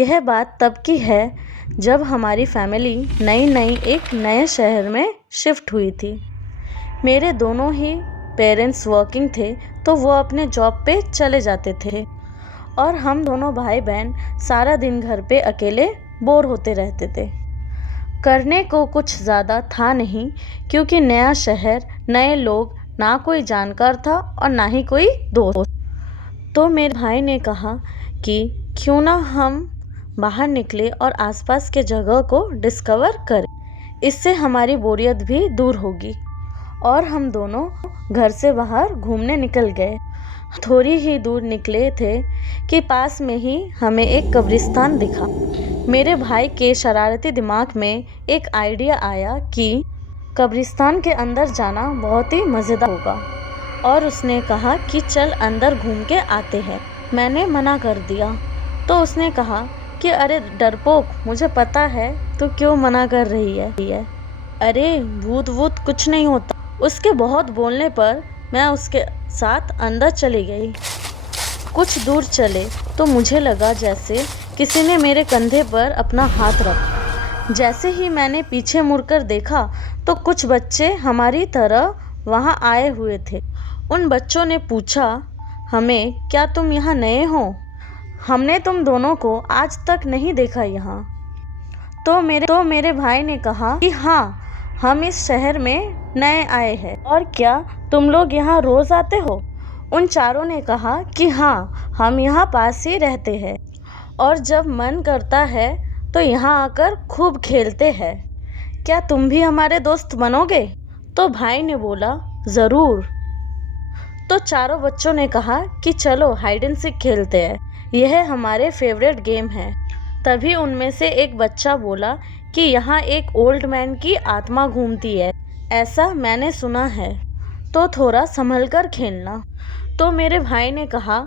यह बात तब की है जब हमारी फैमिली नई एक नए शहर में शिफ्ट हुई थी। मेरे दोनों ही पेरेंट्स वर्किंग थे, तो वो अपने जॉब पे चले जाते थे और हम दोनों भाई बहन सारा दिन घर पे अकेले बोर होते रहते थे। करने को कुछ ज़्यादा था नहीं, क्योंकि नया शहर, नए लोग, ना कोई जानकार था और ना ही कोई दोस्त। तो मेरे भाई ने कहा कि क्यों ना हम बाहर निकले और आसपास के जगह को डिस्कवर करें, इससे हमारी बोरियत भी दूर होगी। और हम दोनों घर से बाहर घूमने निकल गए। थोड़ी ही दूर निकले थे कि पास में ही हमें एक कब्रिस्तान दिखा। मेरे भाई के शरारती दिमाग में एक आइडिया आया कि कब्रिस्तान के अंदर जाना बहुत ही मज़ेदार होगा, और उसने कहा कि चल अंदर घूम के आते हैं। मैंने मना कर दिया तो उसने कहा कि अरे डरपोक, मुझे पता है तू क्यों मना कर रही है। अरे भूत वूत कुछ नहीं होता। उसके बहुत बोलने पर मैं उसके साथ अंदर चली गई। कुछ दूर चले तो मुझे लगा जैसे किसी ने मेरे कंधे पर अपना हाथ रखा। जैसे ही मैंने पीछे मुड़कर देखा तो कुछ बच्चे हमारी तरह वहाँ आए हुए थे। उन बच्चों ने पूछा हमें, क्या तुम यहाँ नए हो? हमने तुम दोनों को आज तक नहीं देखा यहाँ। तो मेरे भाई ने कहा कि हाँ, हम इस शहर में नए आए हैं। और क्या तुम लोग यहाँ रोज आते हो? उन चारों ने कहा कि हाँ, हम यहाँ पास ही रहते हैं और जब मन करता है तो यहाँ आकर खूब खेलते हैं। क्या तुम भी हमारे दोस्त बनोगे? तो भाई ने बोला ज़रूर। तो चारों बच्चों ने कहा कि चलो हाइड एंड सीक खेलते हैं, यह हमारे फेवरेट गेम है। तभी उनमें से एक बच्चा बोला कि यहाँ एक ओल्ड मैन की आत्मा घूमती है, ऐसा मैंने सुना है, तो थोड़ा संभल कर खेलना। तो मेरे भाई ने कहा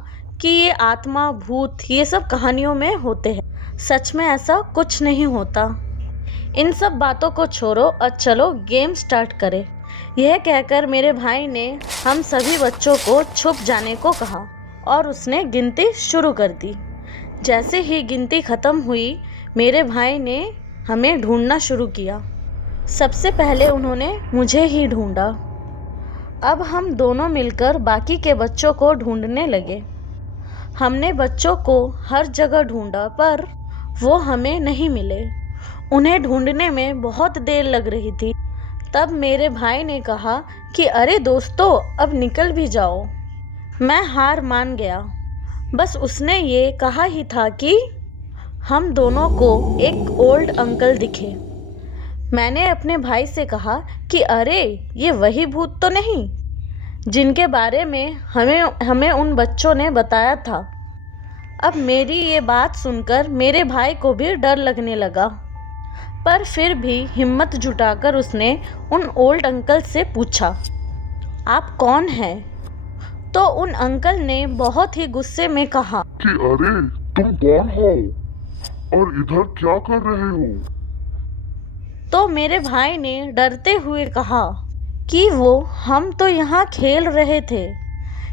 कि ये आत्मा, भूत, ये सब कहानियों में होते हैं, सच में ऐसा कुछ नहीं होता। इन सब बातों को छोड़ो और चलो गेम स्टार्ट करें। यह कहकर मेरे भाई ने हम सभी बच्चों को छुप जाने को कहा और उसने गिनती शुरू कर दी। जैसे ही गिनती ख़त्म हुई, मेरे भाई ने हमें ढूंढना शुरू किया। सबसे पहले उन्होंने मुझे ही ढूंढा। अब हम दोनों मिलकर बाकी के बच्चों को ढूंढने लगे। हमने बच्चों को हर जगह ढूंढा पर वो हमें नहीं मिले। उन्हें ढूंढने में बहुत देर लग रही थी। तब मेरे भाई ने कहा कि अरे दोस्तों, अब निकल भी जाओ। मैं हार मान गया। बस उसने ये कहा ही था कि हम दोनों को एक ओल्ड अंकल दिखे। मैंने अपने भाई से कहा कि अरे ये वही भूत तो नहीं जिनके बारे में हमें उन बच्चों ने बताया था। अब मेरी ये बात सुनकर मेरे भाई को भी डर लगने लगा, पर फिर भी हिम्मत जुटाकर उसने उन ओल्ड अंकल से पूछा, आप कौन हैं? तो उन अंकल ने बहुत ही गुस्से में कहा कि अरे तुम कौन हो और इधर क्या कर रहे हो? तो मेरे भाई ने डरते हुए कहा कि हम तो यहाँ खेल रहे थे।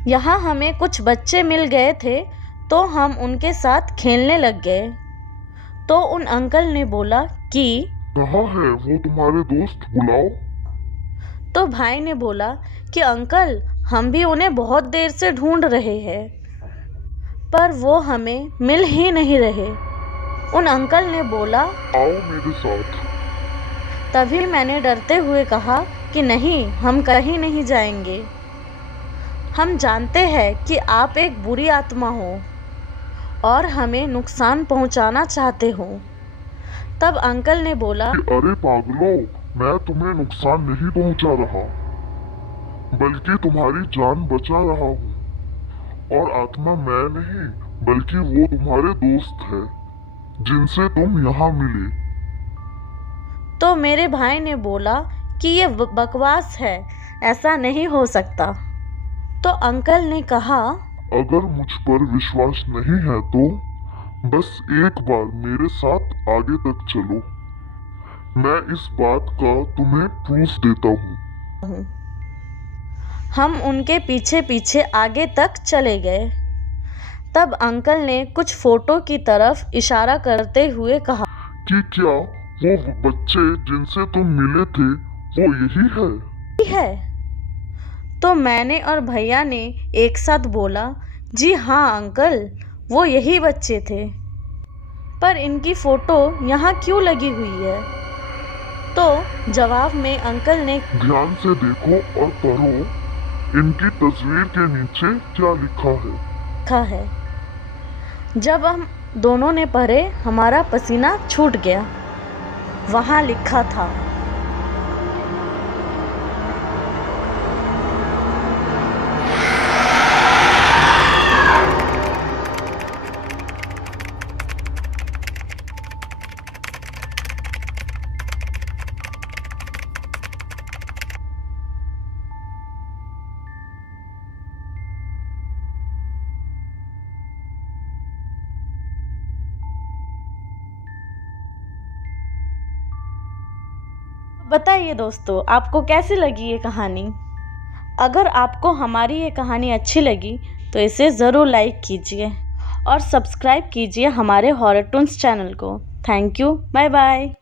यहाँ हमें कुछ बच्चे मिल गए थे तो हम उनके साथ खेलने लग गए। तो उन अंकल ने बोला कि कहाँ है वो तुम्हारे दोस्त, बुलाओ। तो भाई ने बोला कि अंकल, हम भी उन्हें बहुत देर से ढूंढ रहे हैं, पर वो हमें मिल ही नहीं रहे। उन अंकल ने बोला आओ मेरे साथ। तभी मैंने डरते हुए कहा कि नहीं, हम कहीं नहीं जाएंगे। हम जानते हैं कि आप एक बुरी आत्मा हो और हमें नुकसान पहुंचाना चाहते हो। तब अंकल ने बोला कि अरे पागलों, मैं तुम्हें नुकसान नहीं पहुंचा रहा, बल्कि तुम्हारी जान बचा रहा हूँ। और आत्मा मैं नहीं, बल्कि वो तुम्हारे दोस्त है जिनसे तुम यहाँ मिले। तो मेरे भाई ने बोला कि ये बकवास है, ऐसा नहीं हो सकता। तो अंकल ने कहा अगर मुझ पर विश्वास नहीं है तो बस एक बार मेरे साथ आगे तक चलो, मैं इस बात का तुम्हें प्रूफ देता हूँ। हम उनके पीछे पीछे आगे तक चले गए। तब अंकल ने कुछ फोटो की तरफ इशारा करते हुए कहा कि क्या वो बच्चे जिनसे तुम मिले थे वो यही है? तो मैंने और भैया ने एक साथ बोला, जी हाँ अंकल, वो यही बच्चे थे। पर इनकी फोटो यहाँ क्यों लगी हुई है? तो जवाब में अंकल ने ध्यान से देखो और पढ़ो, इनकी तस्वीर के नीचे क्या लिखा है। जब हम दोनों ने पढ़े, हमारा पसीना छूट गया। वहाँ लिखा था, बताइए दोस्तों, आपको कैसी लगी ये कहानी? अगर आपको हमारी ये कहानी अच्छी लगी तो इसे ज़रूर लाइक कीजिए और सब्सक्राइब कीजिए हमारे हॉरर टून्स चैनल को। Thank you, bye bye.